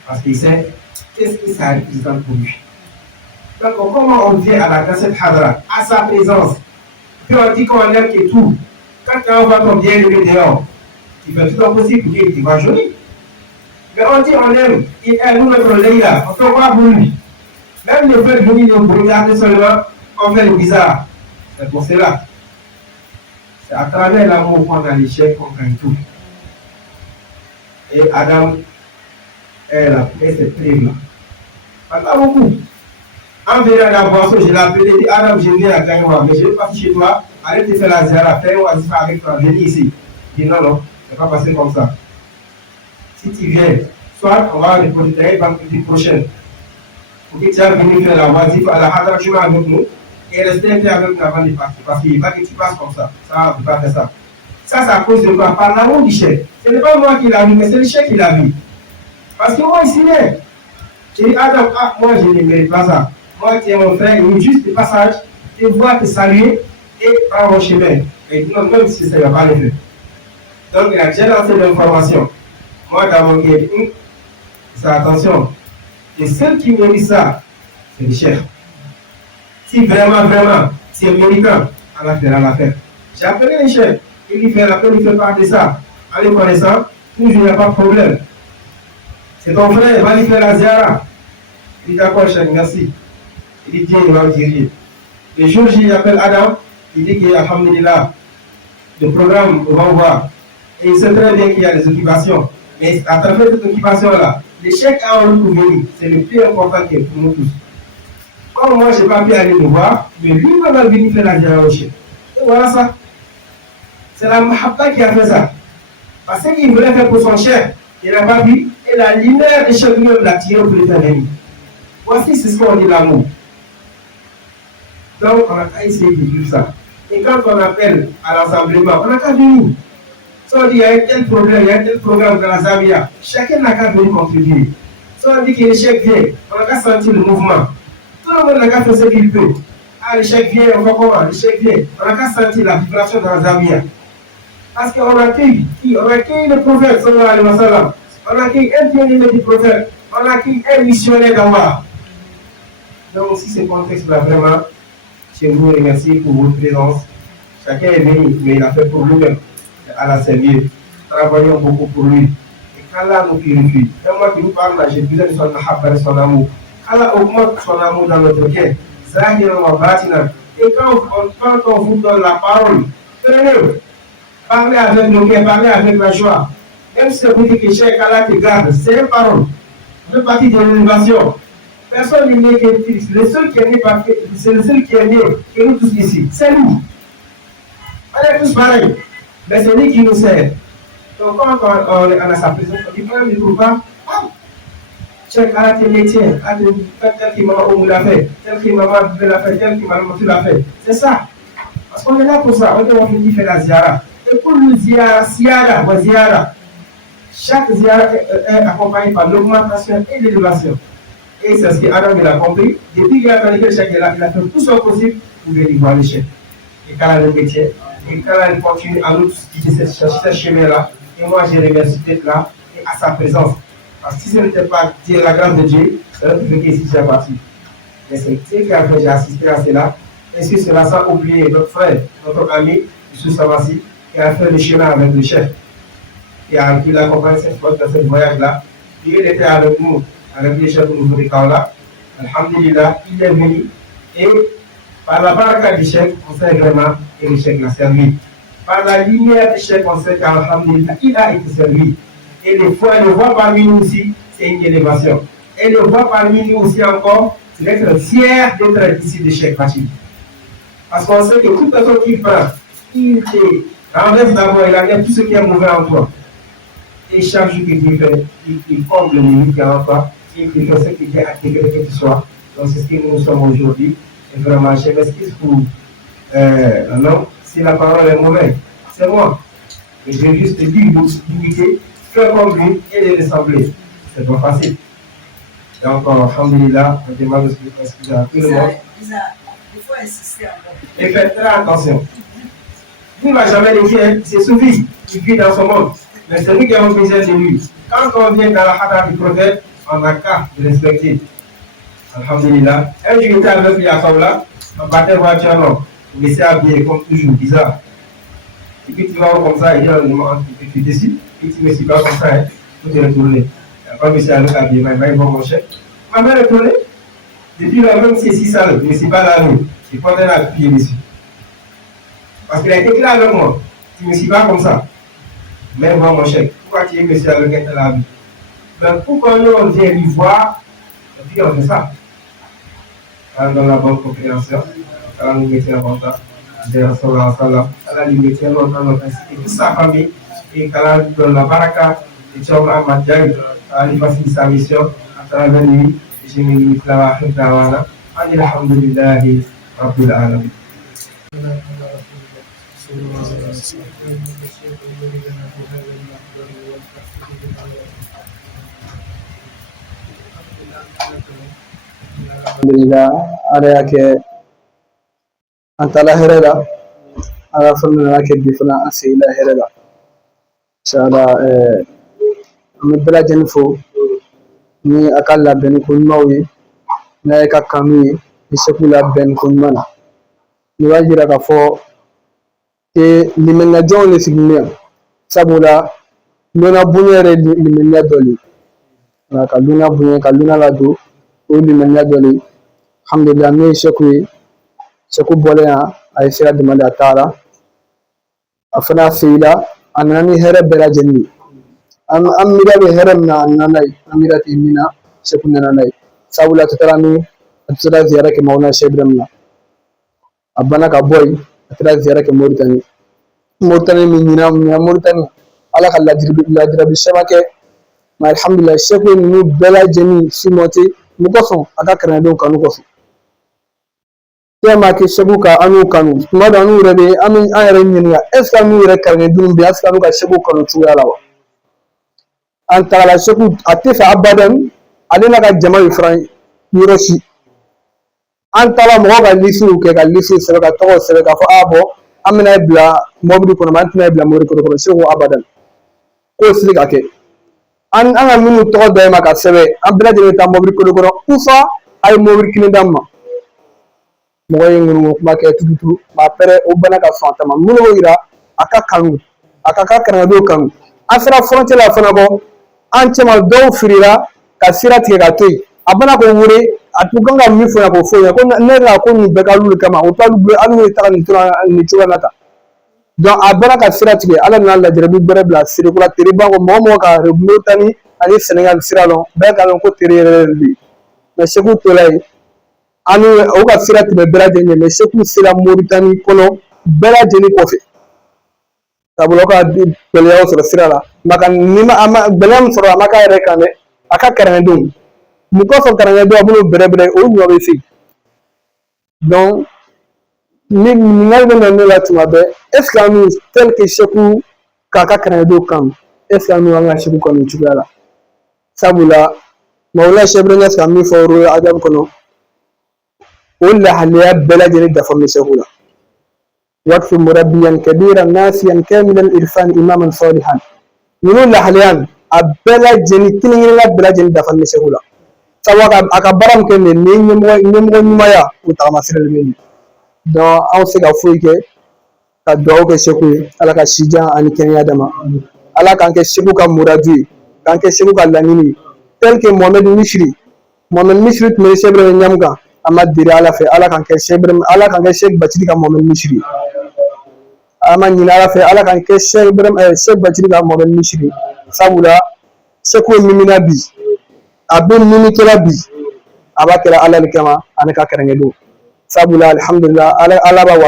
Parce qu'il sait qu'est-ce que ça représente pour lui. Donc, comment on vient dans cette hadra, à sa présence, puis on dit qu'on aime que tout. Quand on voit ton bien-aimé dehors, il fait tout le possible pour qu'il soit joli. Mais on dit on aime, il est nous notre Leïla, on fait quoi pour lui? Même le fait de venir nous regarder seulement, on fait le bizarre. C'est pour cela. C'est à travers l'amour qu'on a l'échec, qu'on gagne tout. Et Adam, elle a fait cette preuve-là. Pas beaucoup. En venant à la boisson, je l'ai appelé, dit Adam, je viens à Gagnoua, mais je vais passer chez toi, arrête de faire la zéra, fais un azifa avec toi, viens ici. Il dit non, non, ça ne va pas passer comme ça. Si tu viens, soit on va reporter la vendredi prochaine. Pour que tu aies venu faire la wazif à la hadra juma avec nous et rester un peu avec nous avant de partir. Parce qu'il va que tu passes comme ça. Ça, on ne peut pas faire ça. Ça, c'est à cause de quoi? Par l'amour du chef. Ce n'est pas moi qui l'ai vu, mais c'est le chef qui l'a vu. Parce que moi, ici, j'ai dit, Adam, moi, je ne mérite pas ça. Moi, tu es mon frère, il est juste de passage, te voir, te saluer et prendre mon chemin. Mais non, même si ça ne va pas le faire. Donc, il a déjà lancé l'information. Moi, dans mon cœur, c'est attention. Et ceux qui méritent ça, c'est les chefs. Si vraiment, c'est méritant, on fera l'affaire. J'ai appelé les chefs. Il lui fait l'appel, il fait part de ça. En les connaissant, toujours il n'y a pas de problème. C'est ton frère, va lui faire la ziara. Il dit d'accord, chef, merci. Il dit tiens, il va me diriger. Le jour où il appelle Adam, il dit que, alhamdulillah, le programme, on va voir. Et il sait très bien qu'il y a des occupations. Mais à travers cette occupation-là, l'échec à un pour venir, c'est le plus important pour nous tous. Comme moi, je n'ai pas pu aller le voir, mais lui va venir faire la ziara au chef. Et voilà ça. C'est la mahabba qui a fait ça. Parce qu'il voulait faire pour son chef, il n'a pas vu, et la lumière des chefs lui-même l'a tiré pour les faire venir. Voici c'est ce qu'on dit l'amour. Donc, on n'a qu'à essayer de vivre ça. Et quand on appelle à l'assemblement, on n'a qu'à venir. Si on dit qu'il y a un tel problème, il y a un tel programme dans la Zambia, chacun n'a qu'à venir contribuer. Si on dit que l'échec vient, on n'a qu'à sentir le mouvement. Tout le monde n'a qu'à faire ce qu'il peut. Ah, l'échec vient, on va comment? L'échec vient. On n'a qu'à sentir la vibration dans la Zambia. Parce qu'on accueille qui? On accueille le prophète, sallallahu alayhi wa sallam. On accueille un bien-aimé du prophète. On accueille un missionnaire d'Allah. Donc, si ce contexte-là, vraiment, je vous remercie pour votre présence. Chacun est venu, mais il a fait pour lui-même. Allah servir. Travaillons beaucoup pour lui. Et qu'Allah nous purifie. Et moi qui vous parle là, j'ai besoin de son mahabba et son amour. Qu'Allah augmente son amour dans notre cœur. Zahiran wa batinan. Et quand on vous donne la parole, prenez-le. Parlez avec le cœur, parlez avec la joie. Même si vous dites que Cheikh Allah te garde, c'est une parole. Vous faites partie de l'innovation. Personne n'est né que Christ. Le seul qui est né, c'est le seul qui est né, que nous tous ici. C'est lui. On est tous pareils. Mais c'est lui qui nous sert. Donc quand on a sa présence, on dit même il ne trouve pas. Cheikh Allah te métier, tel qui maman Oumou l'a fait, tel qui maman Bébé l'a fait, tel qui maman Motu l'a fait. C'est ça. Parce qu'on est là pour ça. On doit venir faire la ziara. Et pour le ziara, chaque ziara est accompagnée par l'augmentation et l'élévation. Et c'est ce qu'Adam a compris. Depuis qu'il a fait le chèque, il a fait tout ce possible pour venir voir le chèque. Et quand elle le métier, et quand elle continue à nous guider ce chemin-là, et moi je remercie d'être là, et à sa présence. Parce que si ce n'était pas Dieu, la grâce de Dieu, ça aurait pu que ici déjà parti. Mais c'est Dieu qui a fait, j'ai assisté à cela. Et sur cela, sans oublier notre frère, notre ami, M. Savassi, qui a fait le chemin avec le chef, qui l'a accompagné cette fois dans ce voyage-là. Il était avec nous, avec le chef au niveau de Kaola. Alhamdulillah, il est venu. Et par la baraka du chef, on sait vraiment que le chef l'a servi. Par la lumière du chef, on sait qu'Alhamdulillah, il a été servi. Et le voir parmi nous aussi, c'est une élévation. Et le voir parmi nous aussi encore, c'est d'être fier d'être ici de Cheikh Rachid. Parce qu'on sait que toute personne qui prend, il te renverse d'abord, il enlève tout ce qui est mauvais en toi. Et chaque jour qu'il fait, il comble les limites qu'il y a en toi, il fait ce qui est actif, que tu sois. Donc c'est ce que nous sommes aujourd'hui. Et vraiment, je m'excuse pour non, si la parole est mauvaise, c'est moi. Et je vais juste dire d'imiter, faire comme lui et de ressembler. C'est pas facile. Donc, alhamdulillah, on demande excuse à tout le monde. Il faut insister encore. Et faites très attention. Vous n'avez jamais dit, c'est Soufi qui vit dans son monde. Mais c'est nous qui avons besoin de lui. Quand on vient dans la hada du prophète, on n'a qu'à le respecter. Alhamdulillah. Un jour, j'étais avec lui à Kaola, on battait voiture, non. Il s'est habillé comme toujours, bizarre. Et puis tu vas voir comme ça, il dit, tu décides, et tu ne me suis pas comme ça, hein, il faut te retourner. Quand je suis allé habiller, il va mon chef. Ma mère est retournée. Depuis là, même si c'est si sale, je ne suis pas là, je prends un pied dessus. Parce qu'il a été clair avec moi. Tu ne me suis pas comme ça. Mais bon, mon chef, pourquoi tu es monsieur avec un tel habit? Donc, pourquoi nous, on vient lui voir, et puis on fait ça. Dans la bonne compréhension, quand nous mettons en contact, Allah lui mettait longtemps et toute sa famille, et quand Allah donne la baraka, et Tchom Ahmad Diagne, il facilite sa mission à travers lui, et je me dis, alhamdulillahi rabbil alamin. Alhamdulillah, ada yake antala hereda, ada fana yake bifana asila hereda. Inshallah, ame bela jenfo ni akalla ben kun mawi na yaka kami isekula ben kun mana. Ni wajira ka fo ke limenga jole signia sabula lona bunyere limenga doli. Na kaluna bunye kaluna ladu o limenga doli. Alhamdulillah, me sheku bole ya aisha demande atara afana fila anani here bela jenni amira be herem na nanai amira timina sheku nanai sabula tatarami atara ziyara ke mauna shebramna abana ka boy atara ziyara ke Mauritanie minina Mauritanie ala ka ladirabi shamake ma alhamdulillah sheku ni bela jenni simoti mukoso aka kanado kanu koso tema ke sheku ka anu kanu mada anu rebe amin ayre nyina eska anu re karne dumbi eska anu ka sheku kanu tuyala wa antala sheku atifa abadan alina ka jama ifran yiroshi antala mo ga lisu ke ga lisu sebe ka to sebe ka fo abo amina bla mobdi kono mantina bla mori kono sheku abadan ko silika ke an minu to da ma ka sebe an bla de ta mobdi kono ufa ay mobdi kinidamma mo ngunu kuma ke tutu ma pere o bana ka fanta ma muno ira aka kana do kanu afra frontière la fana bo anchema do frira ka sirati ga toy abana ko wure atuganga mi fona ko foya ko ne la ko ni be ka lulu kama o talu be alu ta ni tura ni tura nata donc abana ka sirati ke ala na la jarabi bere bla sire ko la tere ba ko mo ka Mauritanie ani Sénégal siralo be ka ko tere li mais c'est pour tolay anu o ka sirati be bela de mais c'est pour sira Mauritanie kono bela de ni kofi tabulo ka bela o sira sirala maka nima ama belam sura maka rekane aka karane dum mu ko so karane do abulo bere o nyo be fi donc ni ngal be la tuma be est-ce que anu tel que sheku ka karane do kam est-ce que anu anga sheku kono chugala sabula mawla shebrenya sami foro adab kono ولا حليا بلد ندفع مسهولة وقف مربيا كبيرا ناسيا كامل الإرفان إماما صالحا نقول لحليان a bɛɛ lajɛlen kelen-kelenna bɛɛ lajɛlen dafalen bɛ Seku la sabu a ka baara min kɛ nin ye ɲɛmɔgɔ ɲumanya o tagamasira de bɛ nin donc anw tɛ se ka foyi kɛ ka dugawu kɛ Seku ye Ala ka sijan ani kɛnɛya d'a ma Ala k'an kɛ Seku ka muradu ye k'an kɛ Seku ka laɲini ye tel que Mohamed Misri tun bɛ Cheikh Ibrahim Niamu kan a ma deli Ala fɛ Ala k'an kɛ Cheikh Bacili ka Mohamed Misri ye an ma ɲini Ala fɛ Ala k'an kɛ Cheikh Bacili ka Mohamed Misri sabula Seku ye mimina bi a bɛ mimikɛla bi a b'a kɛra Ala de kama ani ka kɛrɛnkɛdon sabula alhamdulillah Ala b'a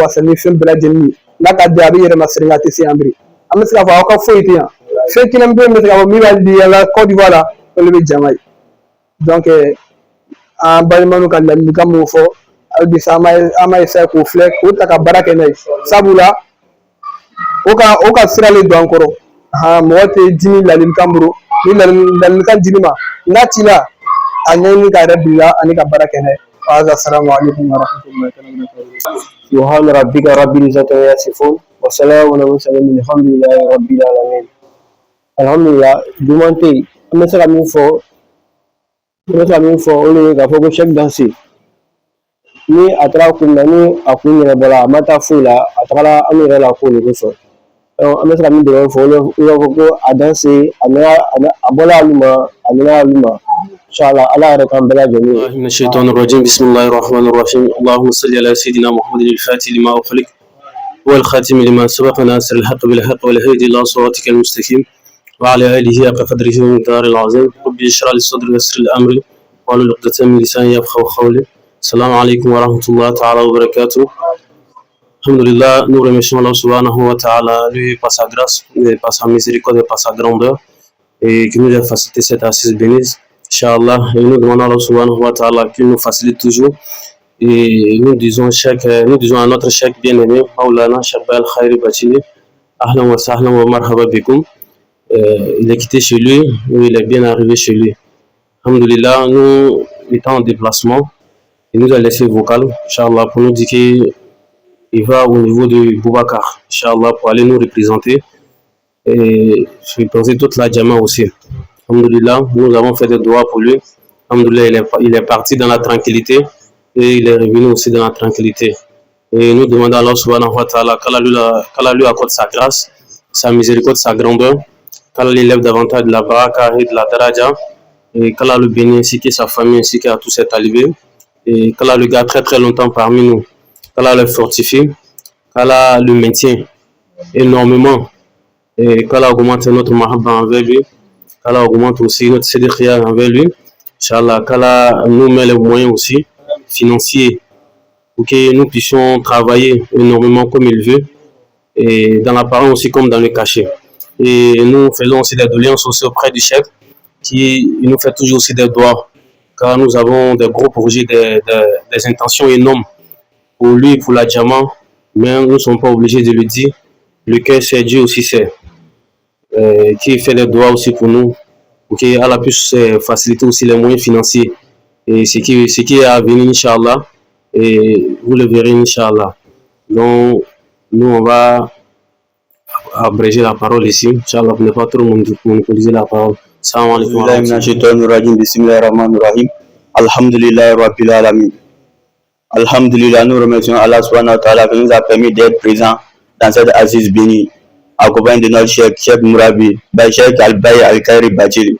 wasa ni fɛn bɛɛ lajɛlen ye n'a ka di a bɛ yɛlɛma Senegal a tɛ se yan bilen an bɛ se k'a fɔ aw ka foyi tɛ yan fɛn kelen bɛ yen bɛ se k'a fɔ min b'a di yala Côte d'Ivoire la olu bɛ jama ye donc an balimaw ka ladilikan mun fɔ hali bi sa an ma essayer k'o filɛ k'o ta ka baara kɛ n'a ye sabula o ka sira le don an kɔrɔ mɔgɔ tɛ dimi ladilikan bolo ni ladilikan dili ma n'a ci la a ɲɛɲini ka yɛrɛ bila ani ka baara kɛ n'a ye assalamu alaikum wa rahmatullahi wa barakatuh subhana rabbika rabbil izzati amma yasifun wa salamun ala mursalin alhamdulillahi rabbil alamin alhamdulillah duman tɛ yen an bɛ se ka min fɔ o de ye k'a fɔ ko Cheikh Danse ni a taara kun na ni a kun ɲɛnabɔla a ma taa foyi la a tagara an yɛrɛ la ko de kosɔn an bɛ se ka min dɛmɛ fɔ o b'a fɔ ko a Danse a bɔla olu ma a mɛnna olu ma inshallah ala yɛrɛ k'an bɛɛ lajɛlen min shaitanir rajim bismillahir rahmanir rahim allahumma salli ala sayidina muhammadin al-fatih lima ukhliq wal khatim lima sabaqa nasir al-haqq bil haqq wal hadi ila siratikal mustaqim وعلى آله حق قدره ومقداره العظيم ربي اشرح لي صدري ويسر لي أمري واحلل عقدة من لساني يفقهوا قولي السلام عليكم ورحمة الله تعالى وبركاته Alhamdulillah, nous remercions Allah subhanahu wa ta'ala, lui par sa grâce, par sa miséricorde et par sa grandeur, et qui nous a facilité cette assise bénisse. Inch'Allah, et nous demandons à Allah subhanahu wa ta'ala qu'il nous facilite toujours. Et nous disons à notre cheikh bien-aimé, Maulana Cheikh Bayal Khairi Bachili, Ahlan wa sahlan wa marhaba bikum. Il est quitté chez lui, il est bien arrivé chez lui. Alhamdulillah, nous étant en déplacement, il nous a laissé vocal, Inch'Allah, pour nous dire qu'il va au niveau de Boubacar, Inch'Allah, pour aller nous représenter et représenter toute la Djama aussi. Alhamdulillah, nous avons fait des doigts pour lui. Alhamdulillah, il est parti dans la tranquillité et il est revenu aussi dans la tranquillité. Et nous demandons à Allah subhanahu wa ta'ala qu'Allah lui accorde sa grâce, sa miséricorde, sa grandeur, qu'Allah l'élève davantage de la baraka et de la daraja, et qu'Allah le bénisse ainsi que sa famille, ainsi qu'à tous ses talibés, et qu'Allah le garde très très longtemps parmi nous, qu'Allah le fortifie, qu'Allah le maintient énormément, et qu'Allah augmente notre mahabba envers lui, qu'Allah augmente aussi notre sédékhia envers lui, Inch'Allah, qu'Allah nous met les moyens aussi financiers pour que nous puissions travailler énormément comme il veut, et dans l'apparent aussi comme dans le cachet. Et nous faisons aussi des doléances aussi auprès du chef qui nous fait toujours aussi des doigts, car nous avons des gros projets, des intentions énormes pour lui, pour la Djama, mais nous ne sommes pas obligés de le dire. Le cœur c'est Dieu aussi c'est, qui fait des doigts aussi pour nous, pour qu'Allah puisse faciliter aussi les moyens financiers. Et ce qui est à venir, Inch'Allah, et vous le verrez, Inch'Allah. Donc, nous on va abréger la parole ici, Inch'Allah, pour ne pas trop monopoliser la parole. Salam alaikum wa rahmatullahi. Bismillahirrahmanirrahim. Alhamdulillah Rabbil Alamin. Alhamdulillah, nous remercions Allah subhanahu wa ta'ala qui nous a permis d'être présents dans cette assise bénie, accompagné de notre Cheikh Mourabi, Cheikh Al-Baye Al-Khairi Bachili.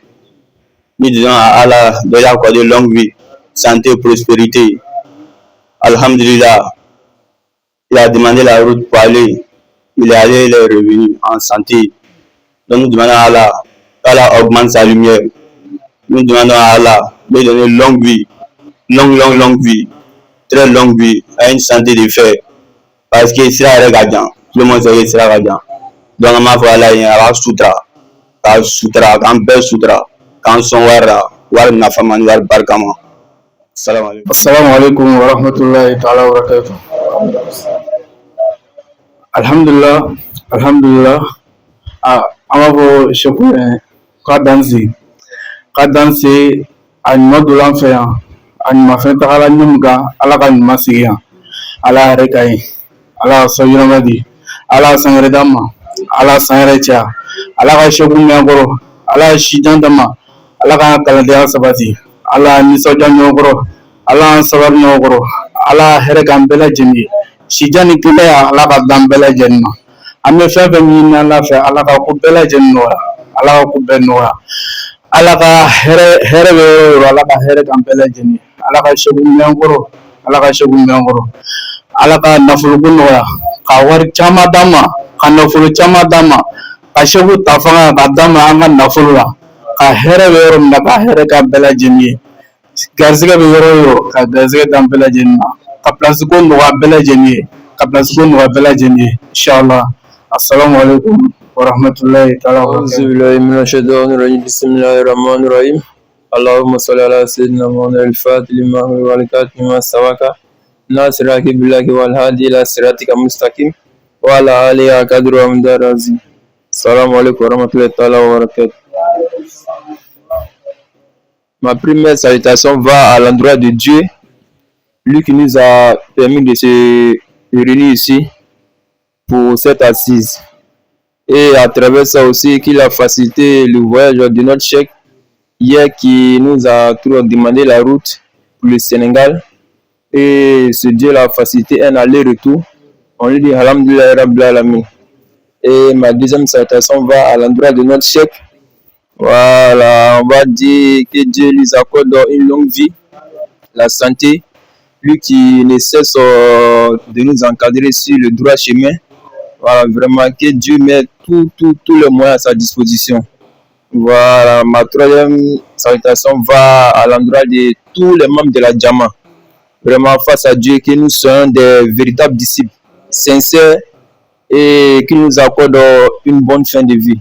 Nous disons à Allah de lui accorder longue vie, santé et prospérité. Alhamdulillah, il a demandé la route pour aller. Il est allé, il est revenu en santé. Donc nous demandons à Allah qu'Allah augmente sa lumière. Nous demandons à Allah de donner longue vie, longue vie, très longue vie, à une santé de fer. Parce qu'il sera regardant, tout le monde sera regardant. Donc on m'a fait Allah, il y a sutra, quand bel sutra, quand son war nafaman, war barkama. Assalamu alaikum wa rahmatullahi ta'ala wa barakatuh. Alhamdulillah, an b'a fɔ Seku k'a danse a ɲuman donna an fɛ yan, a ɲumanfɛn tagala ɲɛmu kan, Ala ka ɲuman sigi yan, Ala yɛrɛ ka ɲi, Ala ka sɔn ɲɛnama di, Ala ka san wɛrɛ d'an ma, Ala ka san yɛrɛ caya, ala ka seko mɛn kɔrɔ, ala ye sijan dama, ala ka kalandenya sabati, ala nisɔndiya ɲɔgɔn kɔrɔ, ala sabari ɲɔgɔn kɔrɔ, ala hɛrɛ k'an bɛɛ lajɛlen ye, sijan ni kelenya ala ka dan bɛɛ lajɛlen ma. An bɛ fɛn fɛn ɲini ala fɛ, ala ka ko bɛɛ lajɛlen nɔgɔya, ala ka ko bɛɛ nɔgɔya, ala ka hɛrɛ bɛ yɔrɔ o yɔrɔ, ala ka hɛrɛ k'an bɛɛ lajɛlen ye, ala ka seko mɛn kɔrɔ, ala ka seko mɛn kɔrɔ, ala ka nafoloko nɔgɔya, ka wari caman d'an ma, ka nafolo caman d'an ma, ka seko ta fanga ka d'an ma an ka nafolo la, ka hɛrɛ bɛ yɔrɔ min na ka hɛrɛ k'an bɛɛ lajɛlen ye, garisɛgɛ bɛ yɔrɔ o yɔrɔ ka garisɛgɛ d'an bɛɛ lajɛlen ma, ka pilasi ko nɔgɔya bɛɛ lajɛlen ye, ka pilasi ko nɔgɔya bɛɛ lajɛlen ye, inshallah. Assalamu alaikum wa rahmatullahi ta'ala wa barakatuh. Bismillahirrahmanirrahim. Allahumma salli ala sayyidina Muhammad al-Fatih lima wa al-Khatimi lima sabaka nasiraki billahi wal hadi ila siratika mustaqim wa ala alihi qadru wa mdar azim. Assalamu alaikum wa rahmatullahi ta'ala wa barakatuh. Ma première salutation va à l'endroit de Dieu, lui qui nous a permis de se réunir ici pour cette assise. Et à travers ça aussi, qu'il a facilité le voyage de notre chèque hier qui nous a demandé la route pour le Sénégal. Et ce Dieu l'a facilité un aller-retour. On lui dit Alhamdulillah Rabbil Alamin. Et ma deuxième salutation va à l'endroit de notre chèque. Voilà, on va dire que Dieu lui accorde une longue vie, la santé, lui qui ne cesse de nous encadrer sur le droit chemin. Voilà, vraiment que Dieu met tous les moyens à sa disposition. Voilà, ma troisième salutation va à l'endroit de tous les membres de la Jama. Vraiment face à Dieu que nous soyons des véritables disciples, sincères et qui nous accorde une bonne fin de vie.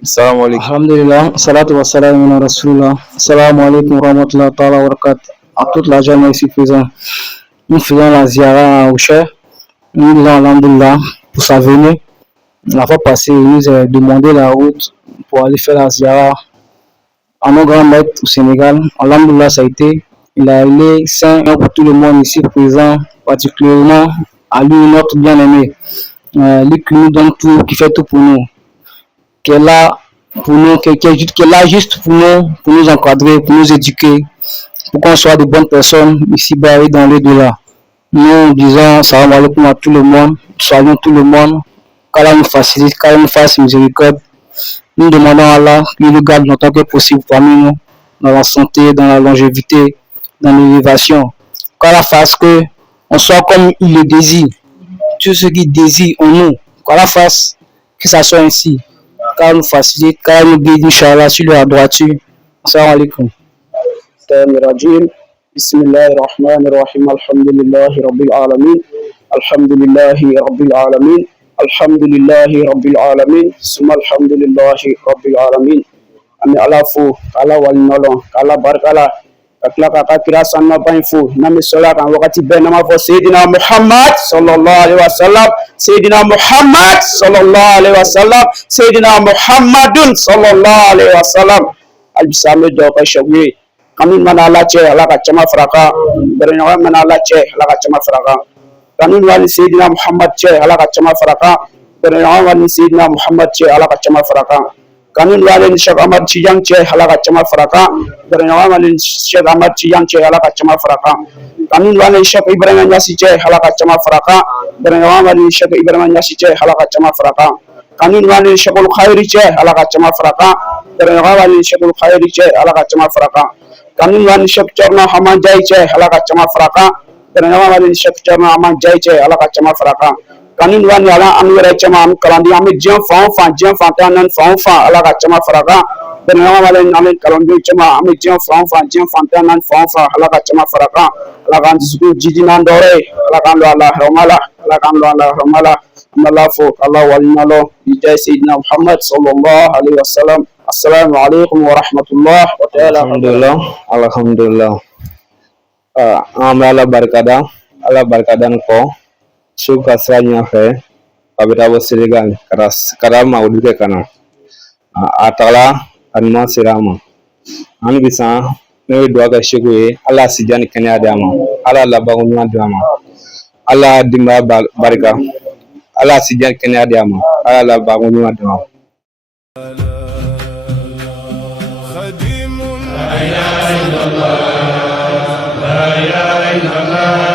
Assalamu alaikum. Alhamdulillah, salatu wa salam ala rasulullah. Assalamu alaikum wa rahmatullahi wa barakatuh. À toute la Jama ici présente. Nous faisons la ziara au Cheikh. Nous disons alhamdulillah pour sa venue. La fois passée, il nous a demandé la route pour aller faire la ziara à nos grands maîtres au Sénégal. Alhamdulillah, ça a été. Il a allé saint pour tout le monde ici présent, particulièrement à lui, notre bien-aimé. Lui qui nous donne tout, qui fait tout pour nous. Qui est là pour nous, qui est là juste pour nous encadrer, pour nous éduquer, pour qu'on soit de bonnes personnes ici-bas et dans l'au-delà. Nous disons salam alaikum à tout le monde, saluons tout le monde, qu'Allah nous facilite, qu'Allah nous fasse miséricorde. Nous demandons à Allah qu'il nous garde longtemps que possible parmi nous, dans la santé, dans la longévité, dans l'élévation. Qu'Allah fasse que on soit comme il le désire, tout ce qu'il désire en nous, qu'Allah fasse que ça soit ainsi, qu'Allah nous facilite, qu'Allah nous guide, Inch'Allah, sur la droiture. Assalamu alaikum. بسم الله الرحمن الرحيم الحمد لله رب العالمين الحمد لله رب العالمين الحمد لله رب العالمين ثم الحمد لله رب العالمين أمي الله فو كلا والنلون كلا بركلا كلا كلا سنة بين فو نمي صلاة عن وقت بين ما فو سيدنا محمد صلى الله عليه وسلم سيدنا محمد صلى الله عليه وسلم سيدنا محمد صلى الله عليه وسلم البسامة دوقة شوي kami mana Allah cɛ Allah ka caman fara kan bɛrɛɲɔgɔn mana Allah cɛ Allah ka caman fara kan kami wali Seydina Muhammad cɛ Allah ka caman fara kan bɛrɛɲɔgɔn wali Seydina Muhammad cɛ Allah ka caman fara kan kami wali Sheikh Ahmad Tidiane cɛ Allah ka caman fara kan bɛrɛɲɔgɔn wali Sheikh Ahmad Tidiane cɛ Allah ka caman fara kan kami wali Sheikh Ibrahima Niasse cɛ Allah ka caman fara kan bɛrɛɲɔgɔn wali Sheikh Ibrahima Niasse cɛ Allah ka caman fara kan kami wali Sheikhul Khairi cɛ Allah ka caman fara kan bɛrɛɲɔgɔn wali Sheikhul Khairi cɛ Allah ka caman fara kan kami wani Sheikh Thierno Hamane Ndiaye cɛ Allah ka caman fara kan bɛrɛɲɔgɔn wani Sheikh Thierno Hamane Ndiaye cɛ Allah ka caman fara kan kami wani ala an yɛrɛ caman an kalandi an bɛ diɲɛ fan o fan diɲɛ fantan naani fan o fan Allah ka caman fara kan bɛrɛɲɔgɔn wani an bɛ kalandenw caman an bɛ diɲɛ fan o fan diɲɛ fantan naani fan o fan Allah ka caman fara kan Allah k'an dusukun jidi n'an dɔɔrɛ ye Allah k'an don a la hɛrɛma la Allah k'an don a la hɛrɛma la an bɛ Allah fo Allah waliɲuman bi jahi Seydina Muhammad sallallahu alaihi wa sallam. Assalamu alaikum wa rahmatullah wa ta'ala. Alhamdulillah. Allah barkadan ko suka sanya fe kabita bo Senegal karama uduke kana atala anma sirama an bisa ne do aga shego Allah sijani kenya dama Allah labangu nya dama Allah dimba barka Allah sijani kenya dama Allah labangu nya dama خديم لا إله إلا الله لا إله إلا الله